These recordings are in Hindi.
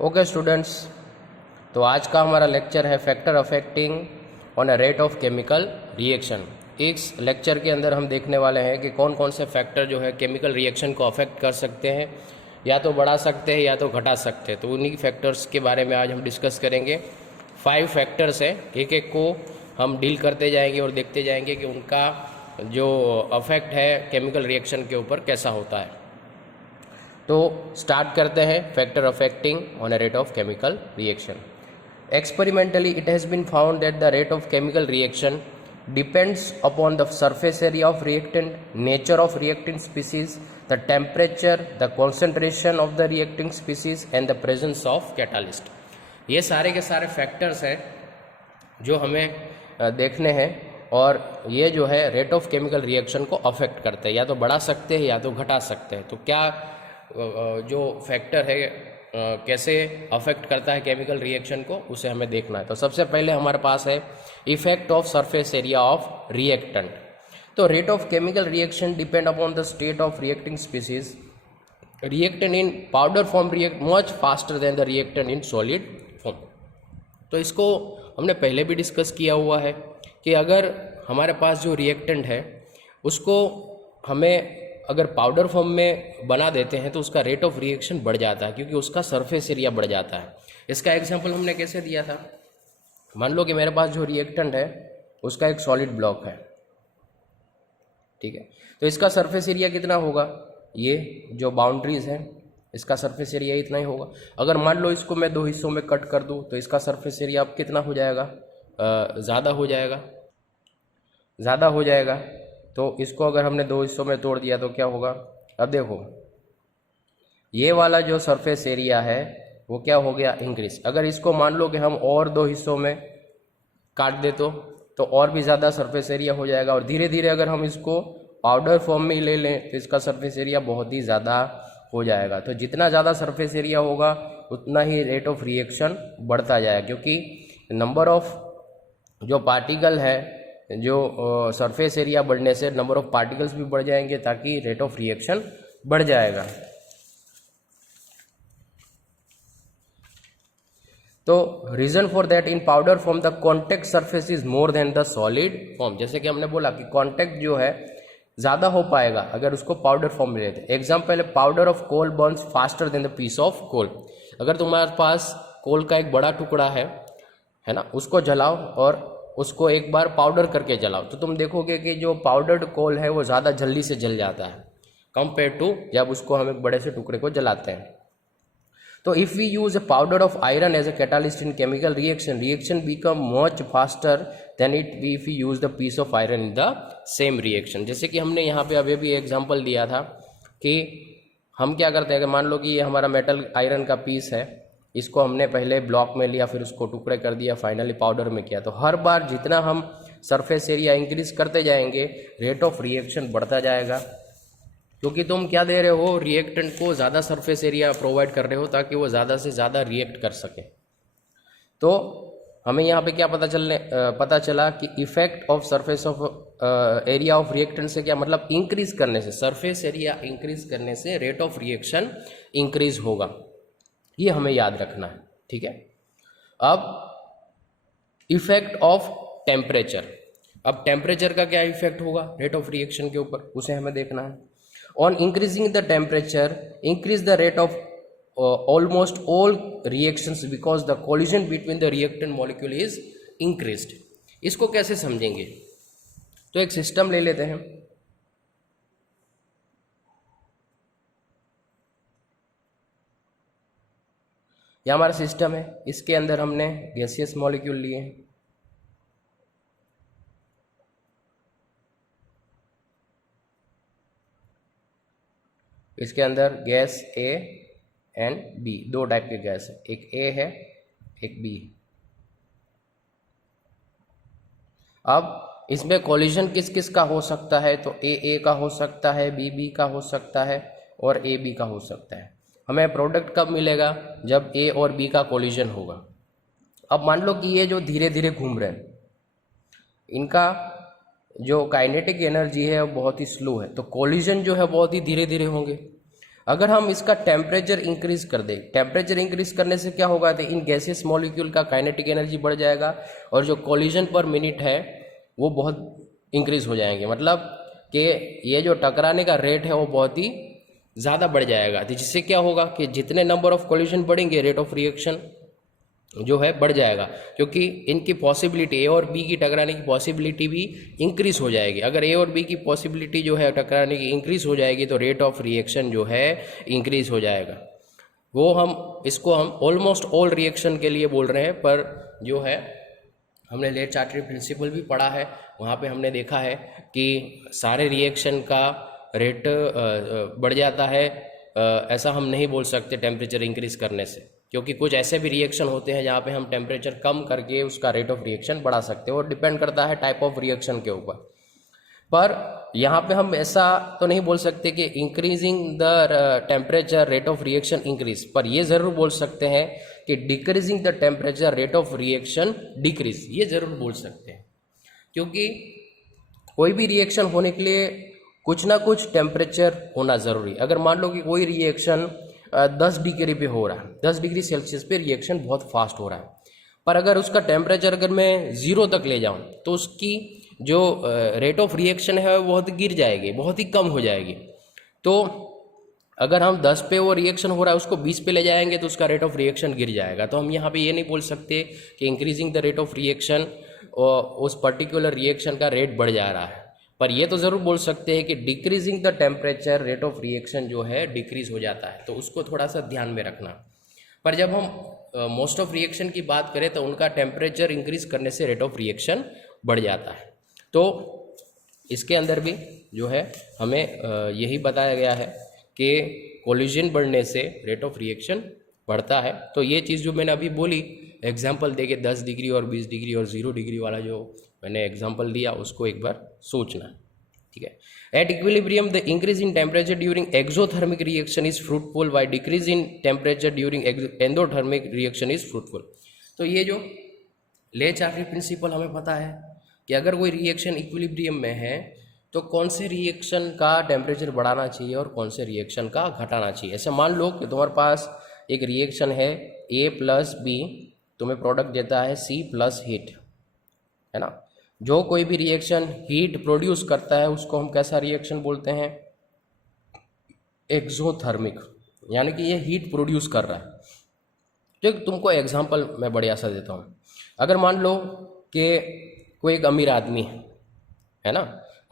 ओके स्टूडेंट्स, तो आज का हमारा लेक्चर है factor affecting on a rate of chemical reaction. इस लेक्चर के अंदर हम देखने वाले हैं कि कौन कौन से फैक्टर जो है केमिकल रिएक्शन को अफेक्ट कर सकते हैं, या तो बढ़ा सकते हैं या तो घटा सकते हैं। तो उन्हीं फैक्टर्स के बारे में आज हम डिस्कस करेंगे। 5 फैक्टर्स हैं, एक एक को हम डील करते जाएंगे और देखते जाएंगे कि उनका जो अफेक्ट है केमिकल रिएक्शन के ऊपर कैसा होता है। तो स्टार्ट करते हैं factor affecting on a rate of chemical reaction. Experimentally it has been found that the rate of chemical reaction depends upon the surface area of reactant, nature of reactant species, the temperature, the concentration of the reacting species and the presence of catalyst। ये सारे के सारे फैक्टर्स हैं जो हमें देखने हैं, और ये जो है रेट ऑफ केमिकल रिएक्शन को अफेक्ट करते हैं, या तो बढ़ा सकते हैं या तो घटा सकते हैं। तो क्या जो फैक्टर है कैसे अफेक्ट करता है केमिकल रिएक्शन को, उसे हमें देखना है। तो सबसे पहले हमारे पास है effect of surface area of reactant. तो rate of chemical reaction depend upon the state of reacting species. Reactant in powder form react much faster than the reactant in solid form. तो इसको हमने पहले भी डिस्कस किया हुआ है कि अगर हमारे पास जो रिएक्टेंट है उसको हमें अगर पाउडर फॉर्म में बना देते हैं तो उसका रेट ऑफ रिएक्शन बढ़ जाता है, क्योंकि उसका सरफेस एरिया बढ़ जाता है। इसका एग्जांपल हमने कैसे दिया था, मान लो कि मेरे पास जो रिएक्टेंट है उसका एक सॉलिड ब्लॉक है, ठीक है। तो इसका सरफेस एरिया कितना होगा, ये जो बाउंड्रीज हैं इसका सरफेस एरिया इतना ही होगा। अगर मान लो इसको मैं 2 हिस्सों में कट कर दूं तो इसका सरफेस एरिया अब कितना हो जाएगा, ज़्यादा हो जाएगा। तो इसको अगर हमने 2 हिस्सों में तोड़ दिया तो क्या होगा, अब देखो ये वाला जो सरफेस एरिया है वो क्या हो गया, इंक्रीज। अगर इसको मान लो कि हम और 2 हिस्सों में काट दे तो और भी ज़्यादा सरफेस एरिया हो जाएगा, और धीरे धीरे अगर हम इसको पाउडर फॉर्म में ही ले लें तो इसका सरफेस एरिया बहुत ही ज़्यादा हो जाएगा। तो जितना ज़्यादा सरफेस एरिया होगा उतना ही रेट ऑफ रिएक्शन बढ़ता जाएगा, क्योंकि नंबर ऑफ जो पार्टिकल है, जो सरफेस एरिया बढ़ने से नंबर ऑफ पार्टिकल्स भी बढ़ जाएंगे, ताकि रेट ऑफ रिएक्शन बढ़ जाएगा। तो reason for that in powder form the contact surface is more than the solid form. जैसे कि हमने बोला कि कॉन्टेक्ट जो है ज़्यादा हो पाएगा अगर उसको पाउडर फॉर्म में लेते हैं। एग्जाम्पल है powder of coal burns faster than the piece of coal. अगर तुम्हारे पास कोल का एक बड़ा टुकड़ा है ना, उसको जलाओ और उसको एक बार पाउडर करके जलाओ तो तुम देखोगे कि जो पाउडर्ड कोल है वो ज़्यादा जल्दी से जल जाता है कंपेयर टू जब उसको हम एक बड़े से टुकड़े को जलाते हैं। तो if we use a powder of iron as a catalyst in chemical reaction become much faster than it if we use the piece of iron in the same reaction. जैसे कि हमने यहाँ पे अभी भी एग्जाम्पल दिया था कि हम क्या करते हैं कि मान लो कि ये हमारा मेटल आयरन का पीस है, इसको हमने पहले ब्लॉक में लिया, फिर उसको टुकड़े कर दिया, फाइनली पाउडर में किया। तो हर बार जितना हम सरफेस एरिया इंक्रीज करते जाएंगे रेट ऑफ रिएक्शन बढ़ता जाएगा, क्योंकि तुम क्या दे रहे हो, रिएक्टेंट को ज़्यादा सरफेस एरिया प्रोवाइड कर रहे हो ताकि वो ज़्यादा से ज़्यादा रिएक्ट कर सके। तो हमें यहाँ पे क्या पता चला कि effect of surface of area of reactant से क्या मतलब, इंक्रीज करने से, सरफेस एरिया इंक्रीज करने से रेट ऑफ रिएक्शन इंक्रीज होगा। ये हमें याद रखना है, ठीक है। अब इफेक्ट ऑफ टेम्परेचर। अब टेम्परेचर का क्या इफेक्ट होगा रेट ऑफ रिएक्शन के ऊपर, उसे हमें देखना है। On increasing the temperature increase the rate of almost all reactions because the collision between the reactant molecule is increased. इसको कैसे समझेंगे, तो एक सिस्टम ले लेते हैं। यह हमारा सिस्टम है, इसके अंदर हमने गैसियस मॉलिक्यूल लिए हैं। इसके अंदर gas A and B, 2 type के गैस है, एक ए है एक बी। अब इसमें कोलिजन किस किस का हो सकता है, तो ए का हो सकता है, बी का हो सकता है और ए बी का हो सकता है। हमें प्रोडक्ट कब मिलेगा, जब ए और बी का कोलिजन होगा। अब मान लो कि ये जो धीरे धीरे घूम रहे हैं, इनका जो काइनेटिक एनर्जी है वो बहुत ही स्लो है, तो कोलिजन जो है बहुत ही धीरे धीरे होंगे। अगर हम इसका टेम्परेचर इंक्रीज कर दें, टेम्परेचर इंक्रीज करने से क्या होगा, तो इन गैसियस मॉलिक्यूल का काइनेटिक एनर्जी बढ़ जाएगा और जो कोलिजन पर मिनट है वो बहुत इंक्रीज हो जाएंगे, मतलब कि ये जो टकराने का रेट है वो बहुत ही ज़्यादा बढ़ जाएगा। तो जिससे क्या होगा कि जितने नंबर ऑफ कोलिजन बढ़ेंगे रेट ऑफ रिएक्शन जो है बढ़ जाएगा, क्योंकि इनकी पॉसिबिलिटी ए और बी की टकराने की पॉसिबिलिटी भी इंक्रीज हो जाएगी। अगर ए और बी की पॉसिबिलिटी जो है टकराने की इंक्रीज हो जाएगी तो रेट ऑफ रिएक्शन जो है इंक्रीज हो जाएगा। वो हम इसको हम ऑलमोस्ट ऑल रिएक्शन के लिए बोल रहे हैं, पर जो है हमने लेट चार्टरी प्रिंसिपल भी पढ़ा है, वहाँ पे हमने देखा है कि सारे रिएक्शन का रेट बढ़ जाता है। ऐसा हम नहीं बोल सकते टेम्परेचर इंक्रीज करने से, क्योंकि कुछ ऐसे भी रिएक्शन होते हैं जहाँ पे हम टेम्परेचर कम करके उसका रेट ऑफ रिएक्शन बढ़ा सकते हैं, और डिपेंड करता है टाइप ऑफ रिएक्शन के ऊपर। पर यहाँ पे हम ऐसा तो नहीं बोल सकते कि increasing the temperature rate of reaction increase, पर ये ज़रूर बोल सकते हैं कि decreasing the temperature rate of reaction decrease, ये ज़रूर बोल सकते हैं। क्योंकि कोई भी रिएक्शन होने के लिए कुछ ना कुछ टेम्परेचर होना ज़रूरी। अगर मान लो कि कोई रिएक्शन 10 डिग्री पे हो रहा है, 10 डिग्री सेल्सियस पे रिएक्शन बहुत फास्ट हो रहा है, पर अगर उसका टेम्परेचर अगर मैं 0 तक ले जाऊं तो उसकी जो रेट ऑफ रिएक्शन है वो बहुत गिर जाएगी, बहुत ही कम हो जाएगी। तो अगर हम 10 पे वो रिएक्शन हो रहा है उसको 20 पे ले जाएंगे तो उसका रेट ऑफ रिएक्शन गिर जाएगा। तो हम यहाँ पे ये नहीं बोल सकते कि increasing the rate of reaction और उस पर्टिकुलर रिएक्शन का रेट बढ़ जा रहा है, पर ये तो ज़रूर बोल सकते हैं कि decreasing the temperature rate of reaction जो है डिक्रीज हो जाता है, तो उसको थोड़ा सा ध्यान में रखना। पर जब हम मोस्ट ऑफ रिएक्शन की बात करें तो उनका टेम्परेचर इंक्रीज करने से रेट ऑफ रिएक्शन बढ़ जाता है। तो इसके अंदर भी जो है हमें यही बताया गया है कि कोलिजन बढ़ने से रेट ऑफ रिएक्शन बढ़ता है। तो ये चीज़ जो मैंने अभी बोली एग्जाम्पल दे के 10 डिग्री और 20 डिग्री और 0 डिग्री वाला जो मैंने एग्जाम्पल दिया उसको एक बार सोचना, ठीक है। At equilibrium the increase in temperature during exothermic reaction is fruitful while decrease in temperature during endothermic reaction is fruitful. तो ये जो ले चार्टरी प्रिंसिपल हमें पता है कि अगर कोई रिएक्शन इक्विलिब्रियम में है तो कौन से रिएक्शन का टेम्परेचर बढ़ाना चाहिए और कौन से रिएक्शन का घटाना चाहिए। ऐसे मान लो कि तुम्हारे पास एक रिएक्शन है A प्लस बी, तुम्हें प्रोडक्ट देता है C प्लस हीट, है ना। जो कोई भी रिएक्शन हीट प्रोड्यूस करता है उसको हम कैसा रिएक्शन बोलते हैं, एक्सोथर्मिक, यानी कि ये हीट प्रोड्यूस कर रहा है। जो तुमको एग्जांपल मैं बढ़िया सा देता हूँ। अगर मान लो कि कोई एक अमीर आदमी है ना,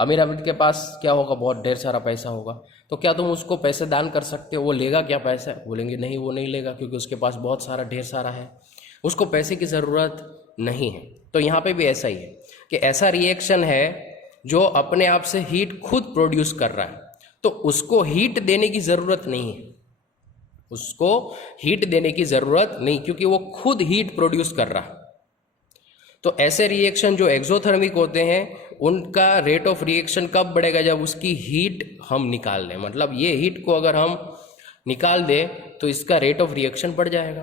अमीर आदमी के पास क्या होगा, बहुत ढेर सारा पैसा होगा, तो क्या तुम उसको पैसे दान कर सकते हो? वो लेगा क्या पैसा? बोलेंगे नहीं, वो नहीं लेगा, क्योंकि उसके पास बहुत सारा ढेर सारा है, उसको पैसे की ज़रूरत नहीं है। तो यहाँ पे भी ऐसा ही है कि ऐसा रिएक्शन है जो अपने आप से हीट खुद प्रोड्यूस कर रहा है, तो उसको हीट देने की ज़रूरत नहीं है, उसको हीट देने की ज़रूरत नहीं, क्योंकि वो खुद हीट प्रोड्यूस कर रहा है। तो ऐसे रिएक्शन जो एक्सोथर्मिक होते हैं उनका रेट ऑफ रिएक्शन कब बढ़ेगा, जब उसकी हीट हम निकाल लें। मतलब ये हीट को अगर हम निकाल दें तो इसका रेट ऑफ रिएक्शन बढ़ जाएगा।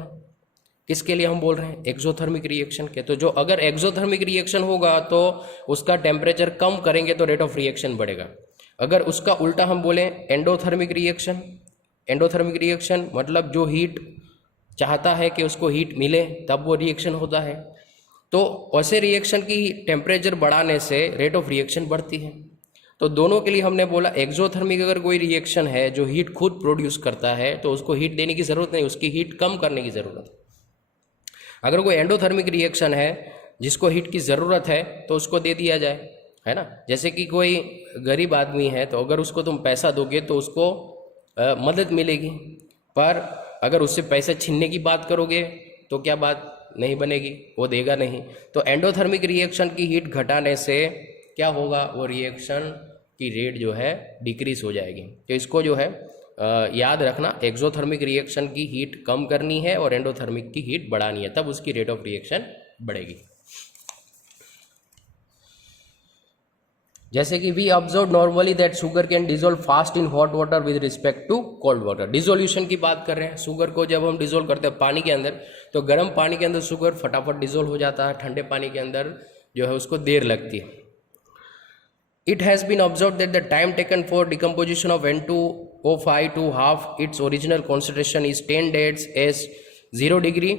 किसके लिए हम बोल रहे हैं? एक्सोथर्मिक रिएक्शन के। तो जो अगर एक्सोथर्मिक रिएक्शन होगा तो उसका टेम्परेचर कम करेंगे तो रेट ऑफ रिएक्शन बढ़ेगा। अगर उसका उल्टा हम बोलें एंडोथर्मिक रिएक्शन, एंडोथर्मिक रिएक्शन मतलब जो हीट चाहता है कि उसको हीट मिले तब वो रिएक्शन होता है। तो वैसे रिएक्शन की टेम्परेचर बढ़ाने से रेट ऑफ रिएक्शन बढ़ती है। तो दोनों के लिए हमने बोला एक्सोथर्मिक अगर कोई रिएक्शन है जो हीट खुद प्रोड्यूस करता है तो उसको हीट देने की ज़रूरत नहीं, उसकी हीट कम करने की ज़रूरत है। अगर कोई एंडोथर्मिक रिएक्शन है जिसको हीट की ज़रूरत है तो उसको दे दिया जाए, है ना। जैसे कि कोई गरीब आदमी है तो अगर उसको तुम पैसा दोगे तो उसको मदद मिलेगी, पर अगर उससे पैसा छीनने की बात करोगे तो क्या बात नहीं बनेगी, वो देगा नहीं। तो एंडोथर्मिक रिएक्शन की हीट घटाने से क्या होगा, वो रिएक्शन की रेट जो है डिक्रीज हो जाएगी। तो इसको जो है याद रखना, एक्सोथर्मिक रिएक्शन की हीट कम करनी है और एंडोथर्मिक की हीट बढ़ानी है, तब उसकी रेट ऑफ रिएक्शन बढ़ेगी। जैसे कि we observe normally that sugar can dissolve fast in hot water with respect to cold water. Dissolution की बात कर रहे हैं। शुगर को जब हम डिजोल्व करते हैं पानी के अंदर तो गर्म पानी के अंदर शुगर फटाफट डिजोल्व हो जाता है, ठंडे पानी के अंदर जो है उसको देर लगती है। It has been observe that the time taken for decomposition of N2O5 to half its original concentration is 10 days as 0 degree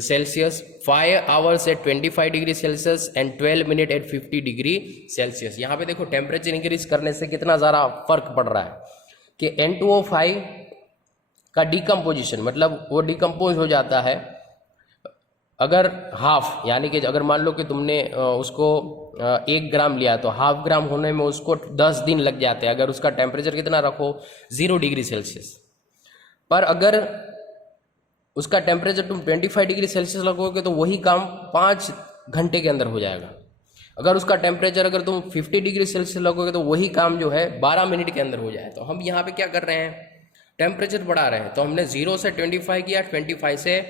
Celsius, 5 hours at 25 degree Celsius and 12 minute at 50 degree Celsius. यहाँ पे देखो टेम्परेचर इंक्रीज करने से कितना ज़्यादा फर्क पड़ रहा है कि N2O5 का डिकम्पोजिशन, मतलब वो डिकम्पोज हो जाता है अगर हाफ, यानी कि अगर मान लो कि तुमने उसको 1 ग्राम लिया तो हाफ ग्राम होने में उसको 10 दिन लग जाते हैं, अगर उसका टेम्परेचर कितना रखो 0 डिग्री सेल्सियस। पर अगर उसका टेम्परेचर तुम 25 डिग्री सेल्सियस लगोगे तो वही काम 5 घंटे के अंदर हो जाएगा। अगर उसका टेम्परेचर अगर तुम 50 डिग्री सेल्सियस लगोगे तो वही काम जो है 12 मिनट के अंदर हो जाए। तो हम यहाँ पे क्या कर रहे हैं, टेम्परेचर बढ़ा रहे हैं। तो हमने 0 से 25 किया, 25 से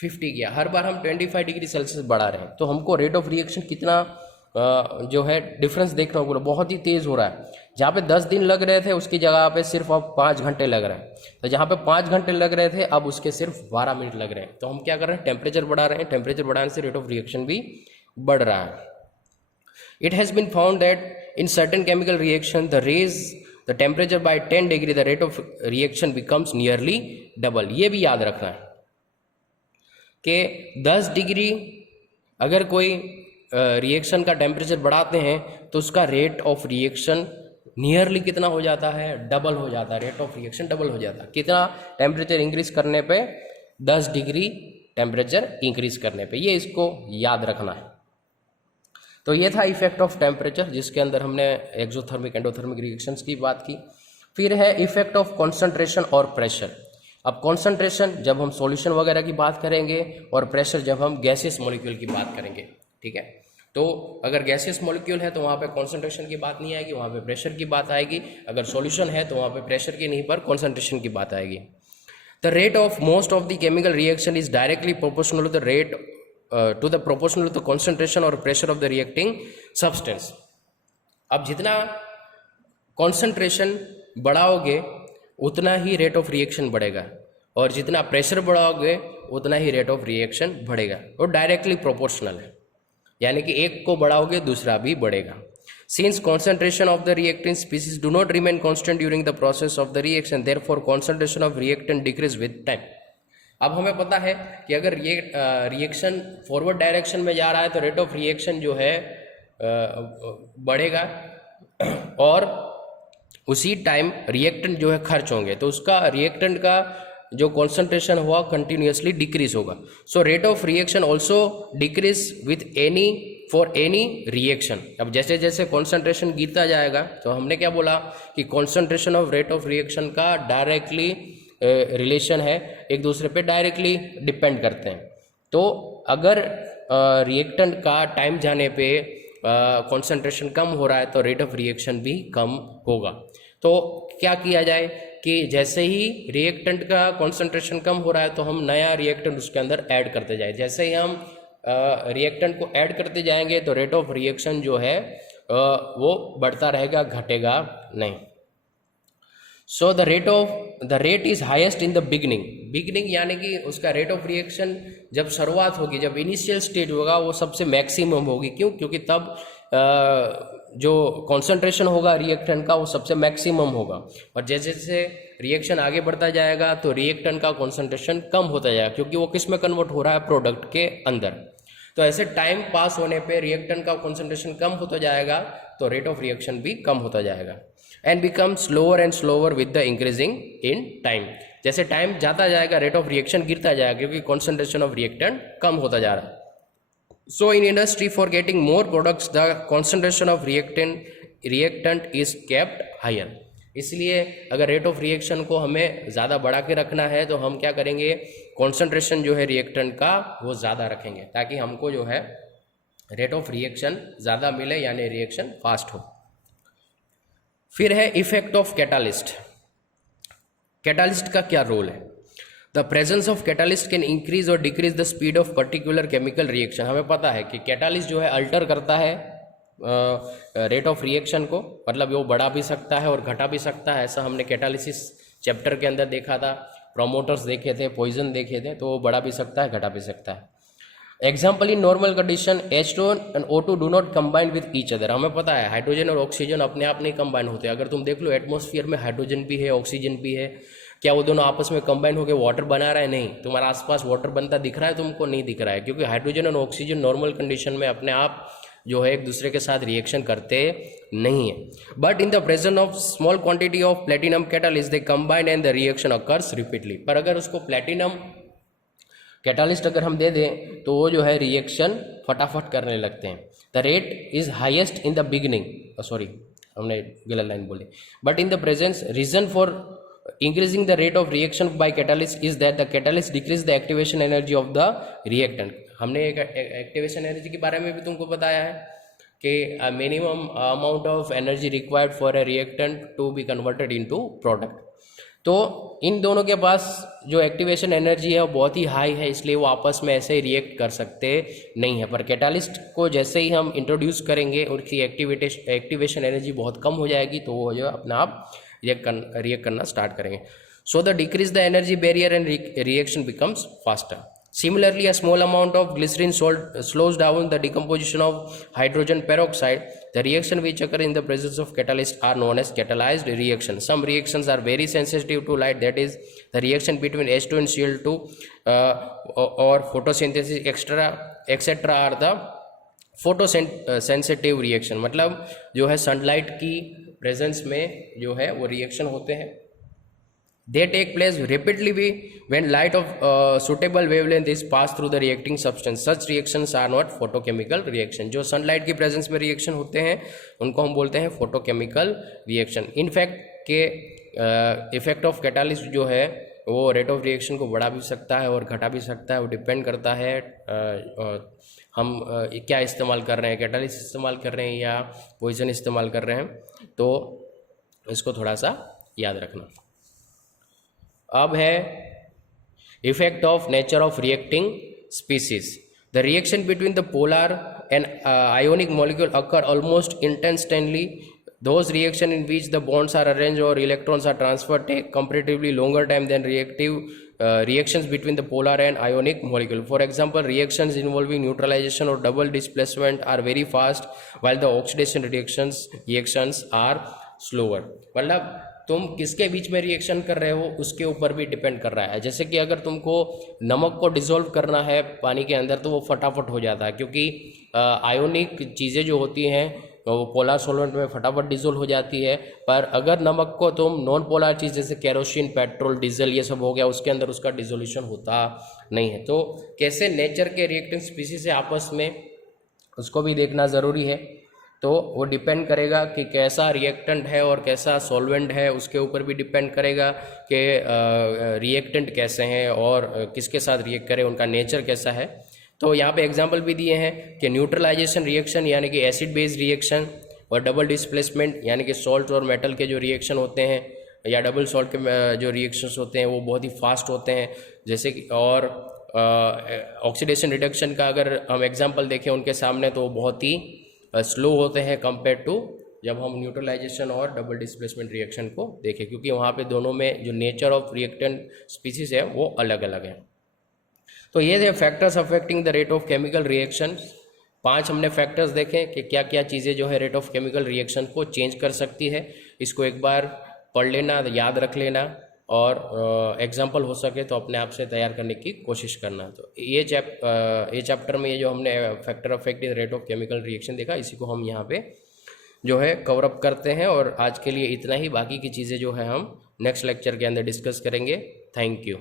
50 किया, हर बार हम 25 डिग्री सेल्सियस बढ़ा रहे हैं। तो हमको रेट ऑफ रिएक्शन कितना जो है डिफरेंस देखना होगा, बहुत ही तेज़ हो रहा है। जहाँ पे 10 दिन लग रहे थे उसकी जगह पे सिर्फ अब 5 घंटे लग रहे हैं। तो जहाँ पे 5 घंटे लग रहे थे अब उसके सिर्फ 12 मिनट लग रहे हैं। तो हम क्या कर रहे हैं, टेम्परेचर बढ़ा रहे हैं। टेम्परेचर बढ़ाने से रेट ऑफ रिएक्शन भी बढ़ रहा है। It has been found that in certain chemical reaction the raise the temperature by 10 degree the rate of reaction becomes nearly double. ये भी याद रखना है कि 10 डिग्री अगर कोई रिएक्शन का टेम्परेचर बढ़ाते हैं तो उसका रेट ऑफ रिएक्शन नियरली कितना हो जाता है, डबल हो जाता है। रेट ऑफ रिएक्शन डबल हो जाता है। कितना, टेम्परेचर इंक्रीज करने पे 10 डिग्री टेम्परेचर इंक्रीज करने पे, ये इसको याद रखना है। तो ये था इफेक्ट ऑफ टेम्परेचर, जिसके अंदर हमने एक्सोथर्मिक एंडोथर्मिक रिएक्शंस की बात की। फिर है इफेक्ट ऑफ कॉन्सेंट्रेशन और प्रेशर। अब कॉन्सेंट्रेशन जब हम सॉल्यूशन वगैरह की बात करेंगे और प्रेशर जब हम गैसियस मॉलिक्यूल की बात करेंगे, ठीक है। तो अगर गैसियस मॉलिक्यूल है तो वहाँ पे कॉन्सेंट्रेशन की बात नहीं आएगी, वहाँ पे प्रेशर की बात आएगी। अगर सॉल्यूशन है तो वहाँ पे प्रेशर की नहीं पर कॉन्सेंट्रेशन की बात आएगी। The rate of most of the chemical reaction is directly proportional to the rate to the proportional to the concentration और pressure of the reacting substance. अब जितना कॉन्सेंट्रेशन बढ़ाओगे उतना ही रेट ऑफ रिएक्शन बढ़ेगा, और जितना प्रेशर बढ़ाओगे उतना ही रेट ऑफ रिएक्शन बढ़ेगा। वो डायरेक्टली प्रोपोर्शनल है, यानी कि एक को बढ़ाओगे दूसरा भी बढ़ेगा। Since concentration of the reactant species do not remain constant during the process of the reaction, therefore concentration of reactant decrease with time. अब हमें पता है कि अगर रिएक्शन फॉरवर्ड डायरेक्शन में जा रहा है तो रेट ऑफ रिएक्शन जो है बढ़ेगा, और उसी टाइम रिएक्टेंट जो है खर्च होंगे, तो उसका रिएक्टेंट का जो कॉन्सेंट्रेशन हुआ कंटिन्यूसली डिक्रीज होगा। So rate of reaction also decrease with any for any reaction. अब जैसे जैसे कॉन्सेंट्रेशन गिरता जाएगा, तो हमने क्या बोला कि concentration of rate of reaction का डायरेक्टली रिलेशन है, एक दूसरे पे डायरेक्टली डिपेंड करते हैं। तो अगर रिएक्टेंट का टाइम जाने पे कॉन्सेंट्रेशन कम हो रहा है तो रेट ऑफ रिएक्शन भी कम होगा। तो क्या किया जाए कि जैसे ही रिएक्टेंट का कॉन्सेंट्रेशन कम हो रहा है तो हम नया रिएक्टेंट उसके अंदर ऐड करते जाए। जैसे ही हम रिएक्टेंट को ऐड करते जाएंगे तो रेट ऑफ रिएक्शन जो है वो बढ़ता रहेगा, घटेगा नहीं। So the rate is highest in the beginning यानी कि उसका रेट ऑफ रिएक्शन जब शुरुआत होगी, जब इनिशियल स्टेज होगा, वो सबसे मैक्सिमम होगी। क्यों? क्योंकि तब जो कॉन्सेंट्रेशन होगा रिएक्टेंट का वो सबसे मैक्सिमम होगा, और जैसे जैसे रिएक्शन आगे बढ़ता जाएगा तो रिएक्टेंट का कॉन्सेंट्रेशन कम होता जाएगा, क्योंकि वो किस में कन्वर्ट हो रहा है, प्रोडक्ट के अंदर। तो ऐसे टाइम पास होने पे रिएक्टेंट का कॉन्सेंट्रेशन कम होता जाएगा तो रेट ऑफ रिएक्शन भी कम होता जाएगा, and become slower and slower with the increasing in time. जैसे टाइम जाता जाएगा रेट ऑफ रिएक्शन गिरता जाएगा, क्योंकि कॉन्सेंट्रेशन ऑफ रिएक्टेंट कम होता जा रहा है। So in industry, for getting more products, the concentration of reactant is kept higher. इसलिए अगर रेट ऑफ रिएक्शन को हमें ज़्यादा बढ़ा के रखना है तो हम क्या करेंगे, कॉन्सेंट्रेशन जो है रिएक्टेंट का वो ज़्यादा रखेंगे, ताकि हमको जो है रेट ऑफ रिएक्शन ज़्यादा मिले, यानी रिएक्शन फास्ट हो। फिर है इफेक्ट ऑफ कैटालिस्ट। कैटालिस्ट का क्या रोल है? The presence of catalyst can increase और decrease the speed of particular chemical reaction. हमें पता है कि कैटालिस्ट जो है अल्टर करता है रेट ऑफ रिएक्शन को, मतलब वो बढ़ा भी सकता है और घटा भी सकता है। ऐसा हमने कैटालिसिस चैप्टर के अंदर देखा था, प्रोमोटर्स देखे थे, पॉइजन देखे थे, तो वो बढ़ा भी सकता है, घटा भी सकता है। Example in normal condition H2 and O2 do not combine with each other. हमें पता है हाइड्रोजन और ऑक्सीजन अपने आप नहीं कंबाइन होते। अगर तुम देख लो एटमॉस्फेयर में हाइड्रोजन भी है, ऑक्सीजन भी है, क्या वो दोनों आपस में कंबाइन होकर वाटर बना रहा है? नहीं। तुम्हारे आसपास वाटर बनता दिख रहा है तुमको? नहीं दिख रहा है, क्योंकि हाइड्रोजन और ऑक्सीजन नॉर्मल कंडीशन में अपने आप जो है एक दूसरे के साथ रिएक्शन करते नहीं है। But in the presence of small quantity of platinum catalyst they combine and the reaction occurs repeatedly. पर अगर उसको प्लेटिनम कैटालिस्ट अगर हम दे दें तो वो जो है रिएक्शन फटाफट करने लगते हैं। The rate is highest in the beginning, sorry हमने गलत लाइन बोली, but in the presence reason for increasing the rate of reaction by catalyst is that the catalyst decrease the activation energy of the reactant। हमने एक एक्टिवेशन एनर्जी के बारे में भी तुमको बताया है कि minimum amount of energy required for a reactant to be converted into product. तो इन दोनों के पास जो एक्टिवेशन एनर्जी है वो बहुत ही हाई है, इसलिए वो आपस में ऐसे ही रिएक्ट कर सकते नहीं है। पर कैटालिस्ट को जैसे ही हम इंट्रोड्यूस करेंगे उनकी एक्टिवेशन एनर्जी बहुत कम हो जाएगी, तो वो जो अपना आप रिएक्ट करना स्टार्ट करेंगे। So the decrease the energy barrier and reaction becomes faster. Similarly a small amount of glycerine salt slows down the decomposition of hydrogen peroxide. The reaction which occur in the presence of catalyst are known as catalysed reaction. Some reactions are very sensitive to light, that is the reaction between H2 and Cl2 और photosynthesis etcetera are the photo sensitive reaction. मतलब जो है सनलाइट की प्रेजेंस में जो है वो रिएक्शन होते हैं। दे टेक प्लेस रेपिडली भी when light of suitable wavelength is pass through the reacting substance. Such reactions are not photochemical reaction. जो सनलाइट की प्रेजेंस में रिएक्शन होते हैं उनको हम बोलते हैं फोटोकेमिकल रिएक्शन। इनफैक्ट के इफेक्ट ऑफ कैटालिस्ट जो है वो रेट ऑफ रिएक्शन को बढ़ा भी सकता है और घटा भी सकता है। वो डिपेंड करता है हम क्या इस्तेमाल कर रहे हैं, कैटालिस्ट इस्तेमाल कर रहे हैं या पॉइजन इस्तेमाल कर रहे हैं, तो इसको थोड़ा सा याद रखना। अब है effect of nature of reacting species. The reaction between the polar and ionic molecule occur almost intensely. Those reaction in which the bonds are arranged or electrons are transferred take comparatively longer time than reactions between the polar and ionic molecule. For example, reactions involving neutralization or double displacement are very fast, while the oxidation reactions are slower. मतलब तुम किसके बीच में रिएक्शन कर रहे हो उसके ऊपर भी डिपेंड कर रहा है। जैसे कि अगर तुमको नमक को डिसॉल्व करना है पानी के अंदर तो वो फटाफट हो जाता है, क्योंकि आयोनिक चीज़ें जो होती हैं वो पोलर सॉल्वेंट में फटाफट डिसॉल्व हो जाती है। पर अगर नमक को तुम नॉन पोलर चीज़ जैसे केरोसिन, पेट्रोल, डीजल ये सब हो गया उसके अंदर उसका डिसोल्यूशन होता नहीं है। तो कैसे नेचर के रिएक्टिंग स्पीसीज से आपस में उसको भी देखना ज़रूरी है। तो वो डिपेंड करेगा कि कैसा रिएक्टेंट है और कैसा सॉल्वेंट है, उसके ऊपर भी डिपेंड करेगा कि रिएक्टेंट कैसे हैं और किसके साथ रिएक्ट करें, उनका नेचर कैसा है। तो यहाँ पे एग्जांपल भी दिए हैं कि न्यूट्रलाइजेशन रिएक्शन यानी कि एसिड बेस रिएक्शन और डबल डिस्प्लेसमेंट यानी कि सॉल्ट और मेटल के जो रिएक्शन होते हैं या डबल सॉल्ट के जो रिएक्शंस होते हैं वो बहुत ही फास्ट होते हैं। जैसे कि और ऑक्सीडेशन रिडक्शन का अगर हम एग्जांपल देखें उनके सामने तो बहुत ही स्लो होते हैं कंपेयर टू जब हम न्यूट्रलाइजेशन और डबल डिस्प्लेसमेंट रिएक्शन को देखें, क्योंकि वहाँ पे दोनों में जो नेचर ऑफ रिएक्टेंट स्पीसीज है वो अलग अलग है। तो ये थे factors affecting the rate of chemical reaction. 5 हमने फैक्टर्स देखे कि क्या क्या चीज़ें जो है रेट ऑफ केमिकल रिएक्शन को चेंज कर सकती है। इसको एक बार पढ़ लेना, याद रख लेना और एग्जाम्पल हो सके तो अपने आप से तैयार करने की कोशिश करना। तो ये चैप्टर में ये जो हमने factor affecting the rate of chemical reaction देखा, इसी को हम यहाँ पे जो है कवर अप करते हैं। और आज के लिए इतना ही, बाकी की चीज़ें जो है हम नेक्स्ट लेक्चर के अंदर डिस्कस करेंगे। Thank you.